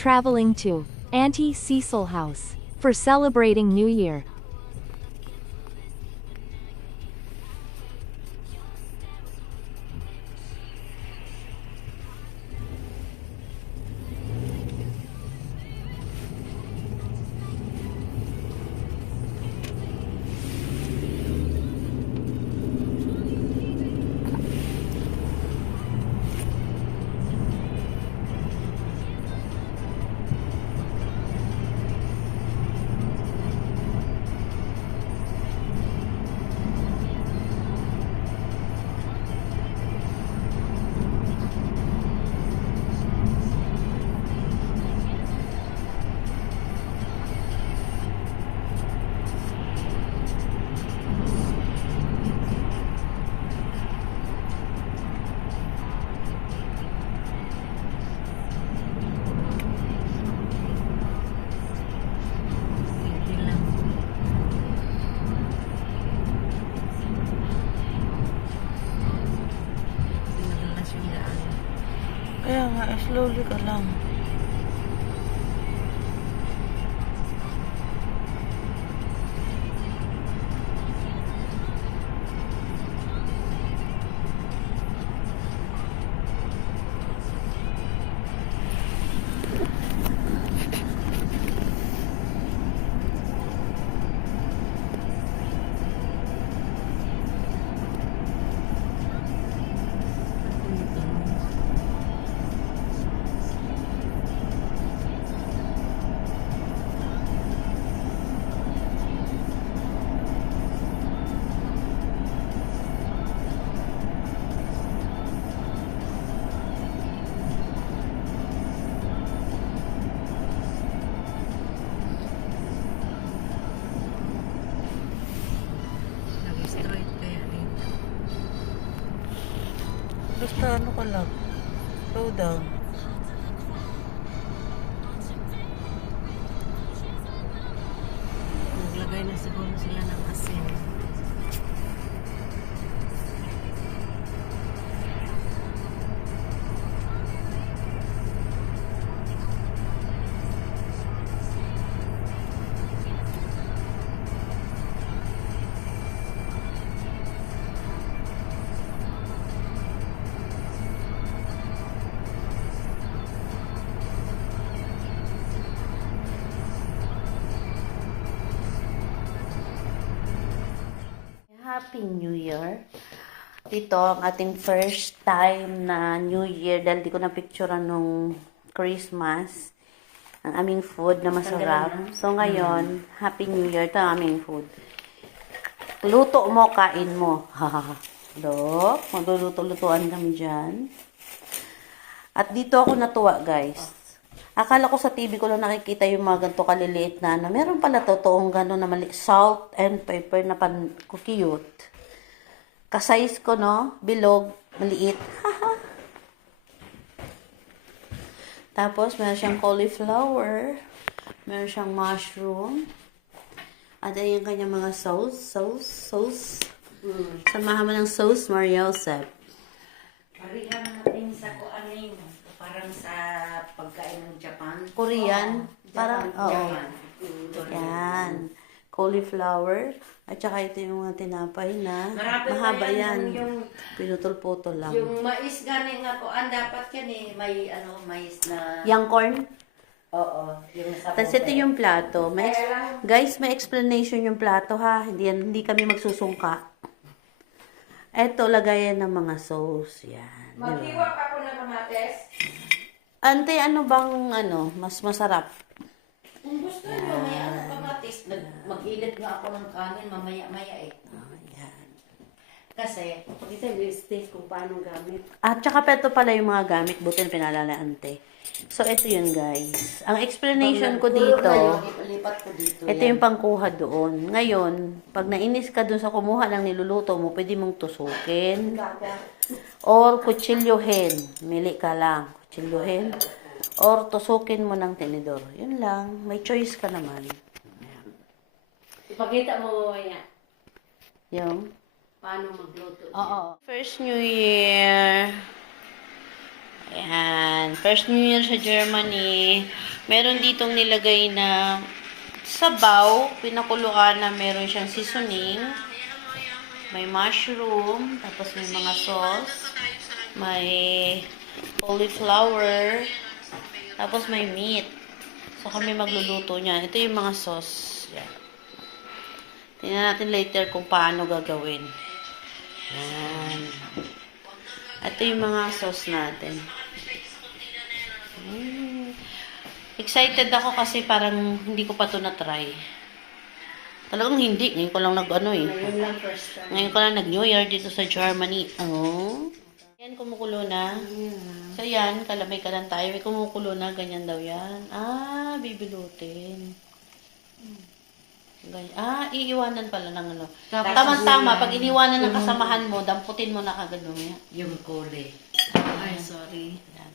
traveling to Auntie Cecil House for celebrating New Year. Kaya nga, slowly ka lang. Basta ano ka lang. Slow down. Naglagay na siguro sila ng asin. Happy New Year. Ito ang ating first time na New Year dahil di ko na-picturean nung Christmas. Ang aming food na masarap. So ngayon, Happy New Year. Ito ang aming food. Luto mo, kain mo. Look, magluluto-lutuan kami dyan. At dito ako natuwa, guys. Akala ko sa TV ko lang nakikita yung mga ganito kaliliit na ano. Meron pala totoong gano'n na salt and pepper na cute. Kasize ko, no? Bilog, maliit. Tapos, meron siyang cauliflower. Meron siyang mushroom. At ayun yung kanyang mga sauce. Samahan mo ng sauce, Mario Joseph. Parihan natin sa kuanin. Parang sa pagkain ng Japan. Korean. Parang, oo. Japan. Yan. Cauliflower. At saka ito yung mga tinapay na Marami mahaba pa yan. Yung Pinutol-putol lang. yung mais gani nga kuan dapat yan eh. May ano, mais na... Young corn. Oo. Yung sa Tapos ito yung plato. Guys, may explanation yung plato ha. Hindi kami magsusungka. Ito, lagayan ng mga sauce. Yan. Maghiwa pa ako ng kamates. Ante, ano bang mas masarap? Kung gusto nyo, may ano kamatis. Mag-ilit nga ako ng kanin mamaya-maya eh. Oh, yan. Kasi, pakita yung stage kung paano gamit. At saka pa ito pala yung mga gamit. Buti na pinalala ante. So, ito yun guys. Ang explanation ko dito, Lipat ko dito. ito yung pangkuha doon. Ngayon, pag nainis ka doon sa kumuha ng niluluto mo, pwede mong tusukin. Or kutsilyohin. Mili ka lang. Kutsilyohin. Or tusukin mo ng tinidor. Yun lang. May choice ka naman. Ipakita mo mamaya. Yung? Paano magluto. Oo. First New Year. Ayan. First New Year sa Germany. Meron ditong nilagay na sabaw. Pinakuluan na meron siyang seasoning. May mushroom. Tapos may mga sauce. May cauliflower. Tapos may meat. So kami magluluto niyan. Ito yung mga sauce. Yan. Tingnan natin later kung paano gagawin. Yan. Ito yung mga sauce natin. Excited ako kasi parang hindi ko pa ito na-try. Talagang hindi. Ngayon ko lang nag-ano eh. Ngayon lang first time. Ngayon ko lang nag-New Year dito sa Germany. Oh. Yan, kumukulo na. So yan, kalamay ka lang tayo. May kumukulo na. Ganyan daw yan. Ah, bibilutin. Ganyan. Ah, iiwanan pala ng ano. Tama-tama. Pag iniwanan ng kasamahan mo, damputin mo na kagad mo. Yung kulay. Ay, sorry. Yan.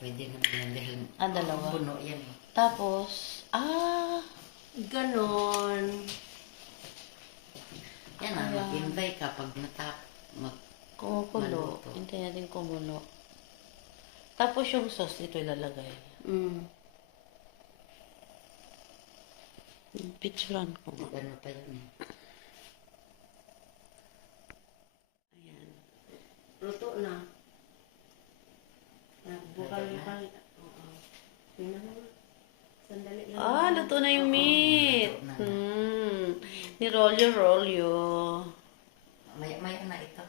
Pwede naman yan dahil Dalawa. puno yan. Tapos, ganon. Yan ang mag-invite kapag Kumukulo. Maluto. Hintayin natin kumulo. Tapos yung sauce dito ilalagay. Picturean ko. Ano pa yun eh. Ayan. Luto na. Bukal yung pang... Sandali lang. Luto na yung meat. Luto na. Ni-rolyo-rolyo. Maya na ito.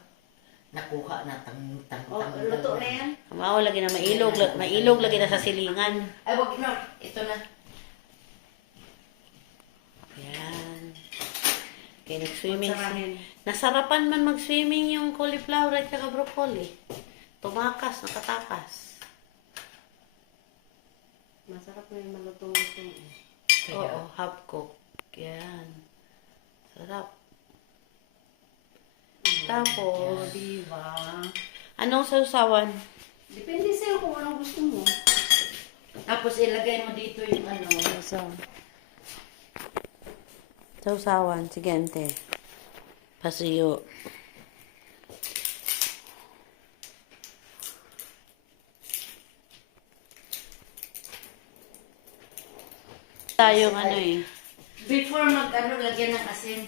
Nakuha na tang. Luto na yan? Kamawa, lagi na mailog. Mailog lagi na sa silingan. Ay, wag na. Ito na. Ayan. Okay, nag-swimming. Nasarapan man mag-swimming yung cauliflower at saka broccoli. Tumakas, nakatakas. Masarap na yung malutong-lutong. Oo, half cook. Yan. Sarap. Tapos, Diba? anong sausawan? Depende sa'yo kung anong gusto mo. Tapos ilagay mo dito yung ano. Sausawan, sigente. Pasiyo. Tayong ano eh. Before mag-ano, lagyan ng asin.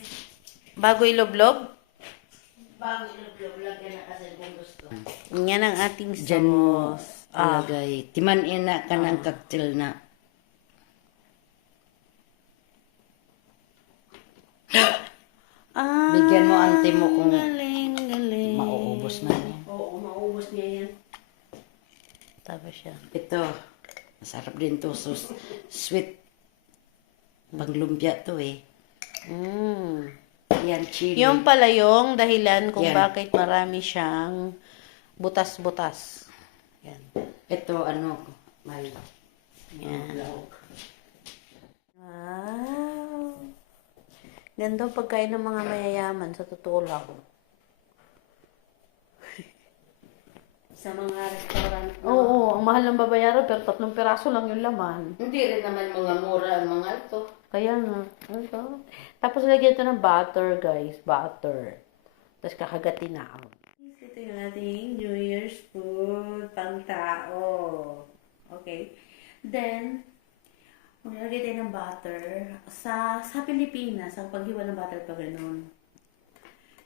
Bago iloblob, Bago ilagyan, lagyan ng asin kung gusto. yan ang ating Diyan mo sauce. ilagay. Timan ina ka ng cocktail na. Bigyan mo ante mo kung galing. mauubos na niya. Oo, mauubos niya yan. Tapos siya. Ito, masarap din to. So, sweet. Panglumpia to eh. Yan, chili. Yung pala yung dahilan kung Yan. bakit marami siyang butas-butas. Yan. Ito, ano, may Yan. lahok. Wow. Ganda ang pagkain ng mga mayayaman sa totoo lang. Sa mga restaurant. Oo, ang mahal ng babayaran pero 3 piraso lang yung laman. Hindi rin naman mga mura ang mga ito. Kaya nga. Ito. Tapos lagyan ito ng butter, guys. Butter. Tapos kakagatin na. Ito yung ating New Year's food. Pang tao. Okay. Then, maglagay tayo ng butter. Sa Pilipinas, ang paghiwa ng butter pa ganun.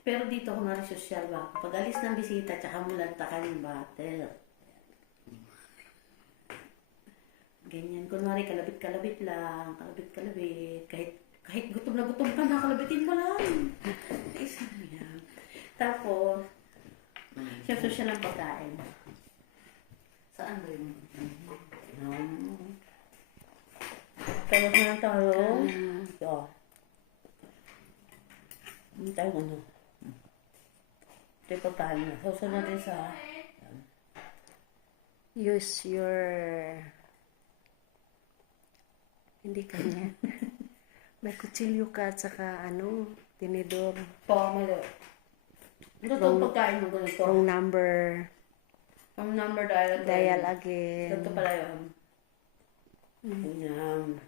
Pero dito, kung nga social ba, pag alis ng bisita, tsaka mo lantakan yung butter. Ganyan. Kunwari, kalabit-kalabit lang. Kalabit-kalabit. Kahit gutom na gutom ka na, kalabitin mo lang. Isa mo yan. Tapos, siyempre siya ng pagkain. Saan ba yun? Tapos na ng talong. Ito. Hindi tayo ano. Ito yung pagkain na. Sausan natin sa... Use your... Hindi kanya. May kutsilyo ka at saka ano, tinidor. Pamalo. Ito itong pagkain mo ganito. Wrong number. Ang number dial. Dial again. Ito pala yun. Yan.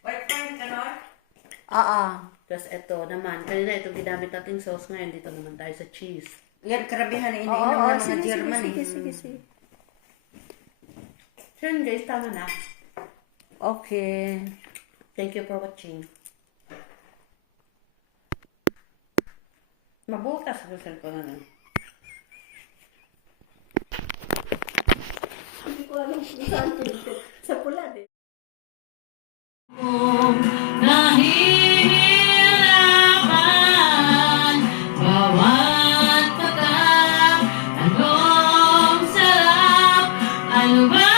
White wine ka, Nor? Ah. Tapos ito naman, kanina ito ginamit nating sauce ngayon. Dito naman tayo sa cheese. Yan, karabihan na Oo, iniinom ng mga sige, German sige, eh. sige, sige. So yun guys, tama na. Okay. Thank you for watching. Mabutas ko sa cellphone na. Hindi ko alam kung saan pinto. Sa pula din. Nahihirapan bawat patak. Anong sarap? Ano ba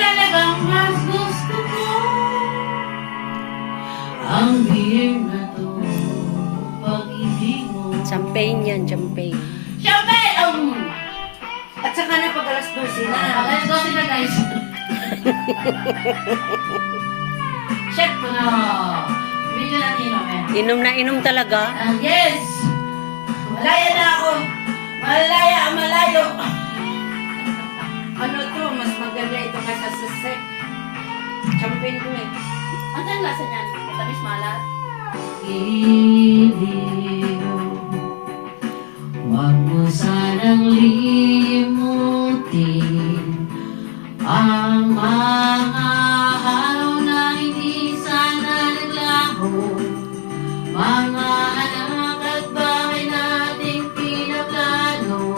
talagang mas gusto ko? Ang beer na to, pag-ibig mo. Champagne yan, champagne. Champagne! At saka na pag alas 12 na. Alas 12 na guys. Check ko na. Video natin okay. Inom na inom talaga. Yes! Malaya na ako. Malaya, malayo. Ano to, mas maganda ito kaysa sa sec. Champagne to eh. Ano ang lasa niyan? Matamis malat? Iliw, huwag mo sanang limutin ang mga araw na hindi sana naglaho. Mga anak at bahay nating pinaplano,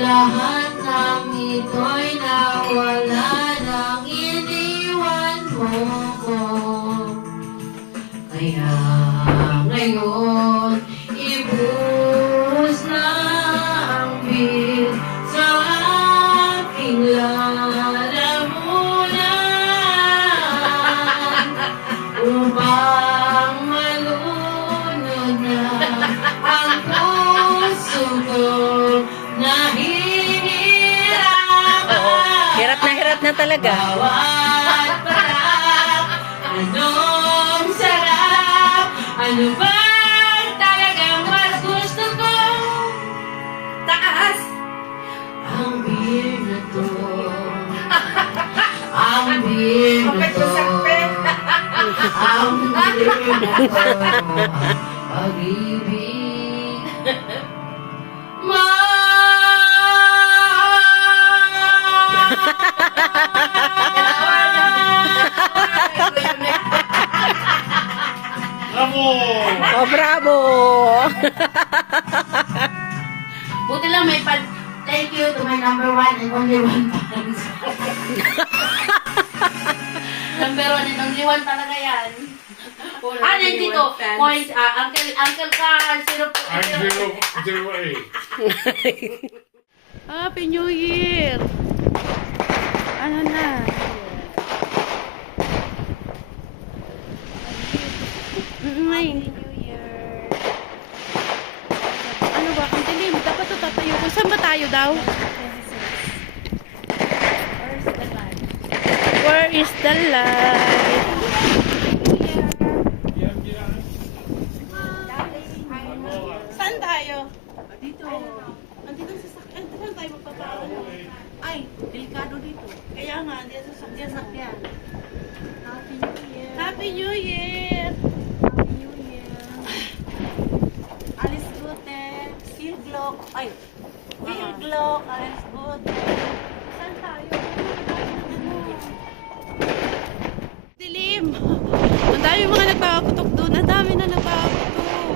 lahat ng ito'y nawala nang iniwan mo ko. Kaya ngayon, ibuhos na ang bill sa aking lalamunan upang malunod na ang puso ko nahihirapan. Hirap na talaga. Bawat patak, anong sarap? Ano ba talagang mas gusto ko? Taas! Ang beer na to, ang beer na to, ang beer na to, pag-ibig mo. Oh, bravo! Buti lang may thank you to my number one and only one fans. Number one and only one talaga yan. 92 points. Uncle Carl, 0.08. Happy New Year! Ano na? Happy New Year! Ano ba? Ang dilim. Dapat ito tatayo ko. Saan ba tayo daw? Where is the light? Saan tayo? Dito. Andito sa sakyan. Saan tayo magpapaano? Ay, delikado dito. Kaya nga, andito sa sakyan. Happy New Year! Happy New Year! Happy New Year! Alles Gute! Viel Glück! Ay! Viel Glück! Alles Gute! Saan tayo? Dilim! Ang dami mga nagpapaputok doon. Ang dami na nagpapaputok.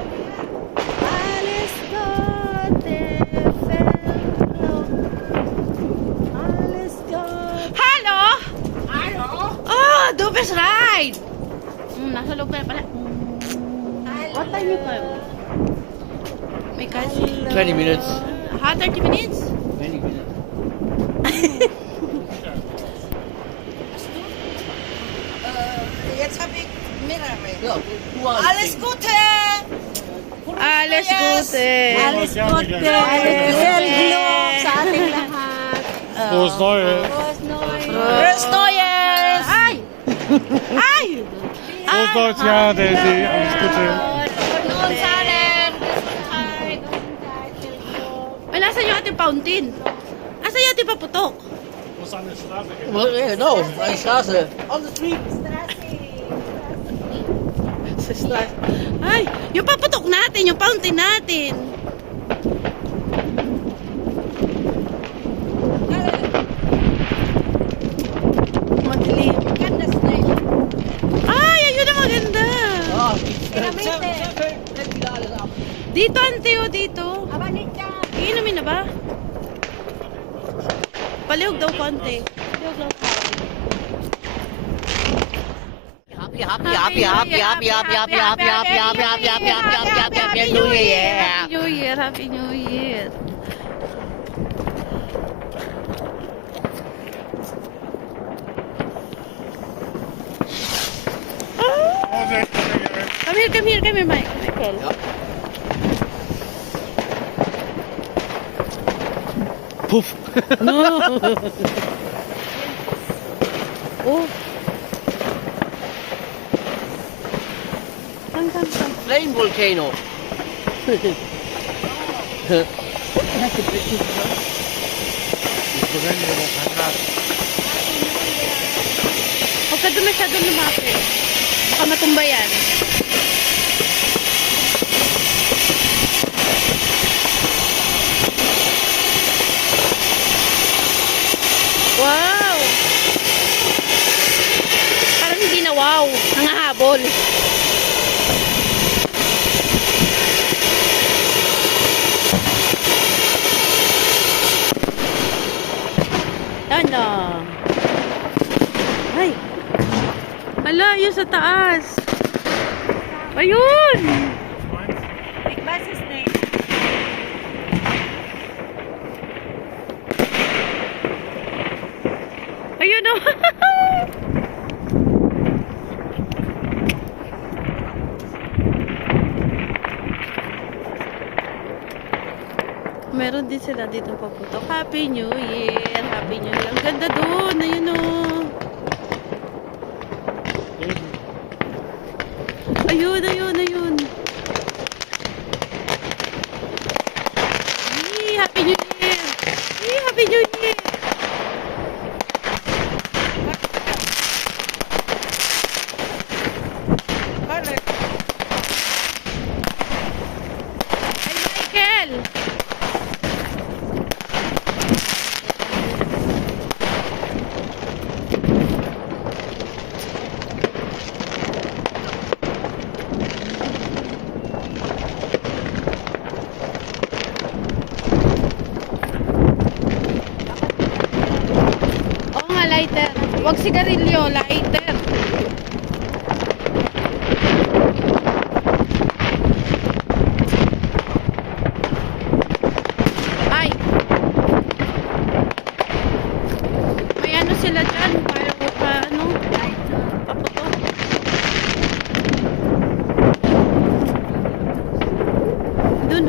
Alles Gute! Viel Glück! Alles Gute! Hello! Hello? Oh! Dubes ride! Nasa loob ka na pala. What time you come? May kasi. 20 minutes. 30 minutes? 20 minutes. Jetzt habe ich mehrere. Alles Gute! Alles Gute! Alles Gute! Viel Glück sa ating lahat. Frohes Neues. Frohes Neues! Ay! Ay! Frohes neues Jahr, Daisy. Alles Gute. Ay, nasa yung ating fountain? Asa yung ating paputok? Muss an der Straße gehen. Well, yeah, no, eine Straße. On the street. Wenceslas. Ay, yung paputok natin, yung fountain natin. Madilim. Ay, ayun ang maganda. Dito, ante, o dito. Iinumin na ba? Palihog daw konti. Palihog daw konti. Happy New Year. Happy New Year. Come here, Mike. Michael. Puff. No. Oh. Come. Flame volcano. Huwag ka doon masyadong lumapit. Baka matumba yan. Wow! Parang hindi na wow. Nangahabol. Tanda. Ay! Hala, yun sa taas. Ayun! Big bus is there. Ayun o. Meron din sila dito paputok. Happy New Year! Happy New Year! Ang ganda doon! Ayun o. Ayun. Happy New Year! Happy New Year! Ay, Michael! Oo nga, lighter. Huwag sigarilyo, lighter. Ay! May ano sila dyan? Parang paputok. Doon.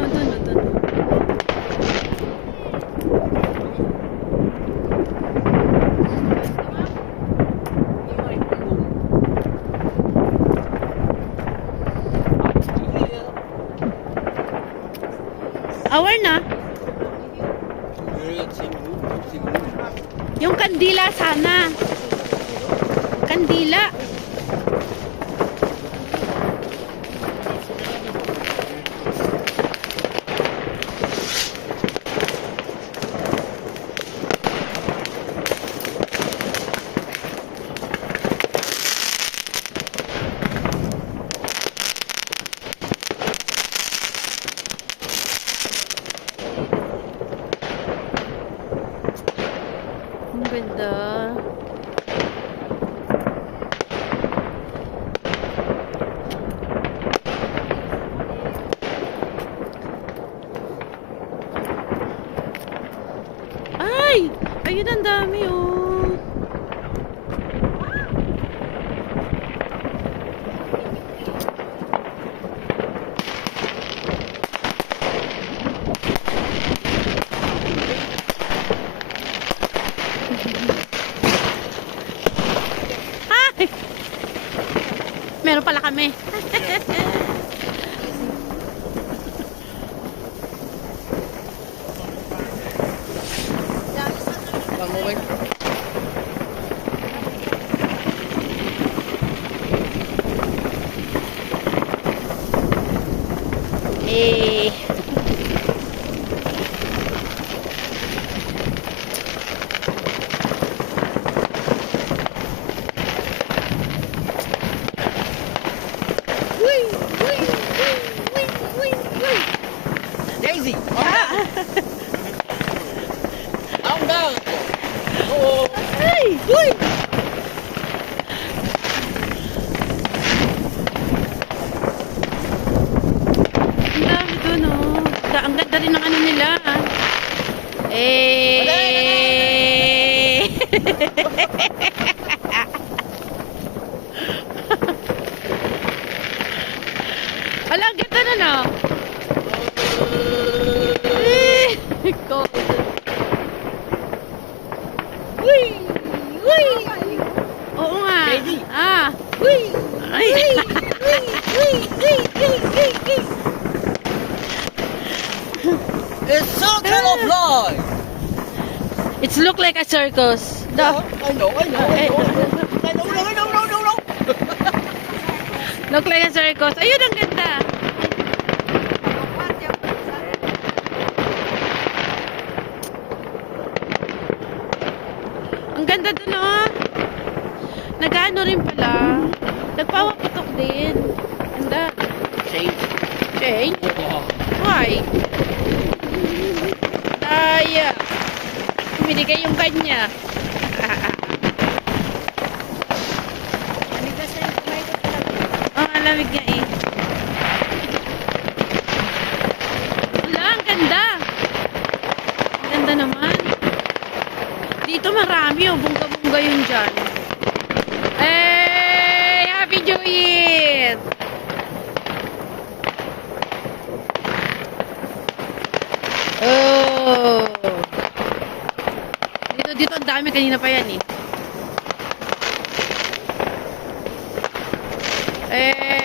Hour na. Yung kandila sana. Kandila. Ang ganda. Ay! Ayun ang dami oh. Ay! Meron pala kami. Ay! Uy! Ang dami doon, oh. Ang ganda rin ng ano nila. Ala, ang ganda na no? Ikaw. Uy! Uy! Oo nga. Ah. Uy! Ay. Uy! Uy! Uy! Uy! Uy! Uy! It's Circle of Life. It's look like a circus. I know. Look like a circus. Ayun, ang ganda. Ang ganda dun, oh. Nag-ano rin pala. Nagpawaputok din. Ganda. Change? Why? Daya. Binigay yung kanya. Oh, malamig nga eh. Wala, ang ganda. Ang ganda naman. Dito marami, oh. Bunga-bunga yun dyan. Hey! Happy New Year! Oh! Dito ang dami. Kanina pa yan eh.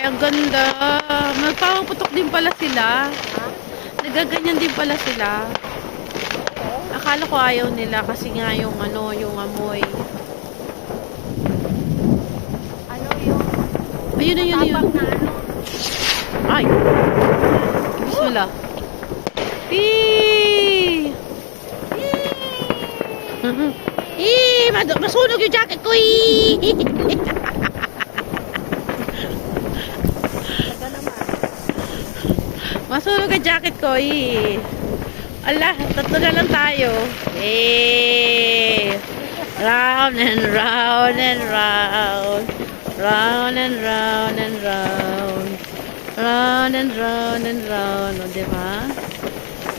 Ang ganda. Nagpapaputok din pala sila. Nagaganyan din pala sila. Akala ko ayaw nila kasi nga yung ano, yung amoy. Ano yung Ayun na yun. tapak na ano? Ay! Bismillah. Eee! Masunog yung jacket ko! Masunog ang jacket ko! Ala, tatlo na lang tayo. Round and round and round. Round and round and round. Round and round and round. O, diba?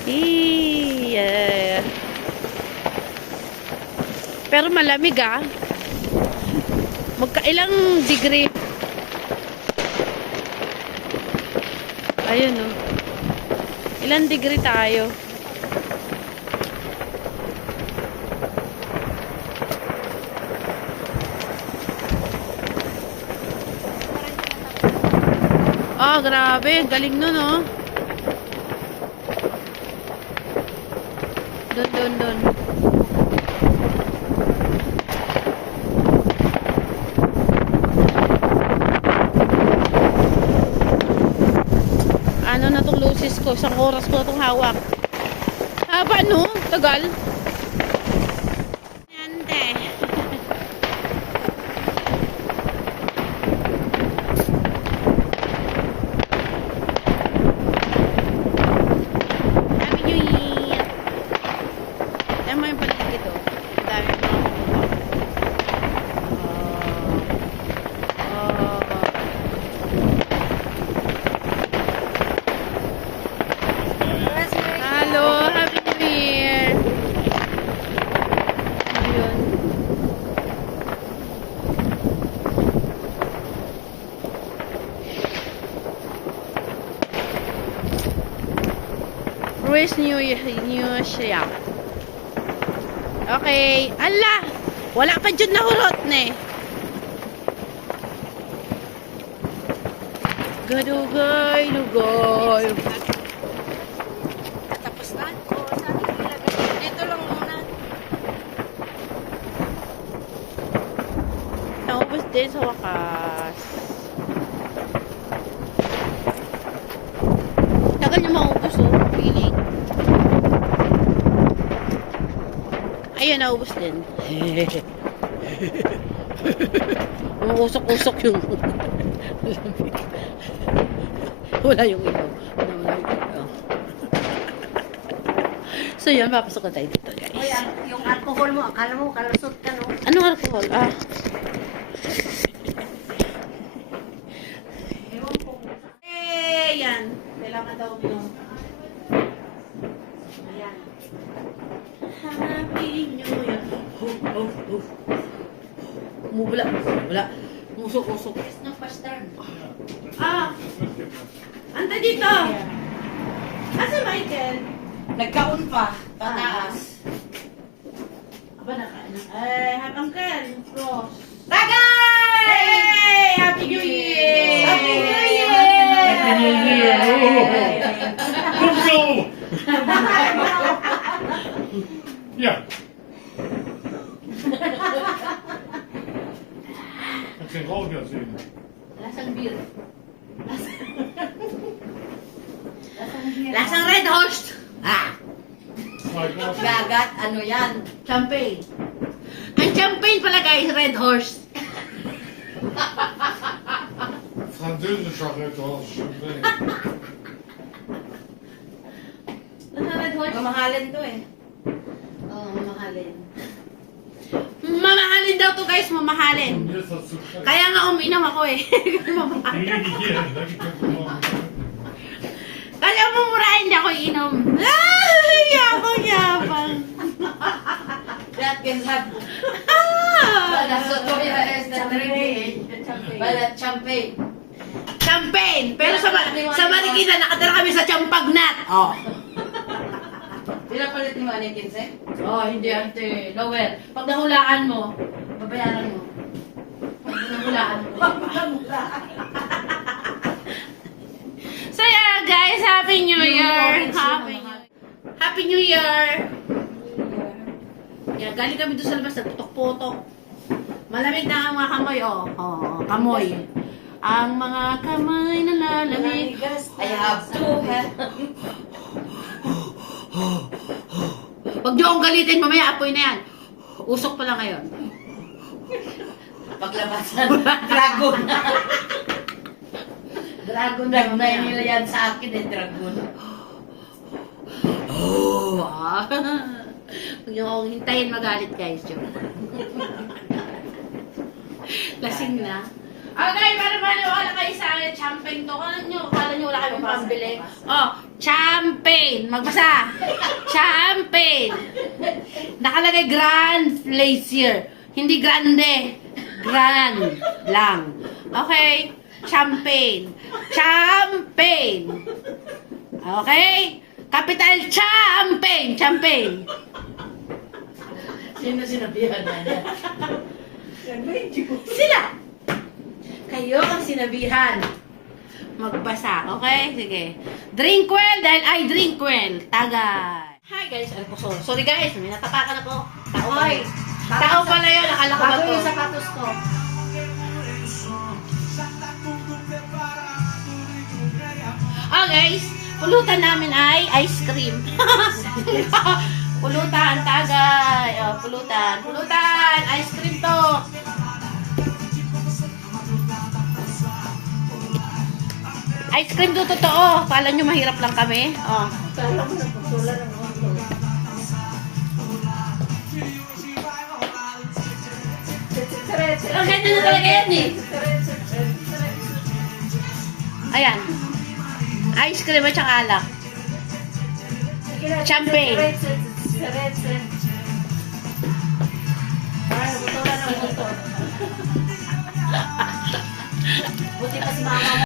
Yeah. Pero malamig ah. Magkailang degree? Ayun oh. Ilang degree tayo? Ah, grabe. Galing nun oh. Doon. Ano na tong lucis ko? Isang oras ko na tong hawak. Haba no? Tagal. Yante. Happy New Year. Alam mo yung paligid oh. Ang dami mga kumuha. Hello, Happy New Year. Ayun. Where's New Year? Okay. Ala! Wala ka dyan na hurot ne. Gadugay, lugay. Tapos na? Oo, sabi ko ilagay. Dito lang muna. Naubos din sa wakas. Tagal niya maubos oh. Feeling. Ayun, naubos din. Umusok-usok yung lamig. Wala yung ilaw. Wala yung ilaw. So yun, papasok na tayo dito, guys. Oy, yung alcohol mo, akala mo, kalusot ka, no? Anong alcohol? Ah. Eh, yan. Kailangan daw uminom. Ayan. Happy New Year. Umubula. Wala. Usok-usok. Ah! Anta dito! Asa Michael? Nagkaon pa. Tataas. Aba, nakain. Eh, Uncle, Ross. Tagay! Hey! Happy New Year! Happy New Year! Happy New Year! Bonjour! Ja. Ik ging Olga zien. Lasang beer. Lasang Red Horse! Ah! Maar ik was Gagat, ano yan? Champagne. Ang champagne pala guys, Red Horse. Franduze zag uit als champagne. Lasang Red Horse? Mamahalin to eh. Oo, mamahalin. Mamahalin daw to guys, mamahalin. Hier is dat succes. Kaya nga uminom ako eh. Mamahalin. Hier, dat ik het gewoon. Kaya mumurahin niya ako inom. Ah! Yabang! That can have. Ah! Wala sa toya is the drinking. Wala champagne. Champagne! Pero sa Marikina, nakatira kami sa Champagnat. Oh. Pinapalit ni Manny 15? Oh, hindi ante. Lower. Pag nahulaan mo, babayaran mo. Pag nahulaan mo. So yeah, guys, Happy New Year! Happy New Year! Yeah, galing kami doon sa labas, nagputok-putok. Malamig na ang mga kamay, oh. Oh, kamoy. Ang mga kamay na lalamig. I have two hands. Huwag niyo akong galitin, mamaya apoy na yan. Usok pa lang ngayon. Paglabasan. Dragon. Dragon na nila yan sa akin eh, dragon. Oh, ah. Huwag niyo akong hintayin magalit, guys. Joke. Lasing na. Okay, para maniwala kayo sa akin, champagne to. Kala nyo wala kami pambili. Oh, champagne. Magbasa. Champagne. Nakalagay Grand Glacier. Hindi grande. Grand lang. Okay? Champagne. Champagne. Okay? Capital Champagne. Champagne. Sino sinabihan na yan? Sila! Kayo ang sinabihan. Magbasa, okay? Sige. Drink well dahil I drink well. Tagay. Hi guys, ano po? Sorry guys, may natapakan ako. Tao pala. Hoy! Tao pala yun, akala ko ba Bago to? yung sapatos ko. Oh guys, pulutan namin ay ice cream. Pulutan, tagay. Oh, pulutan. Pulutan, ice cream to. Ice cream to totoo. Kala nyo mahirap lang kami. Oh. Kala mo na putulan ng auto. Ang ganda na talaga yan eh. Ayan. Ice cream at saka alak. Champagne. Buti pa si mama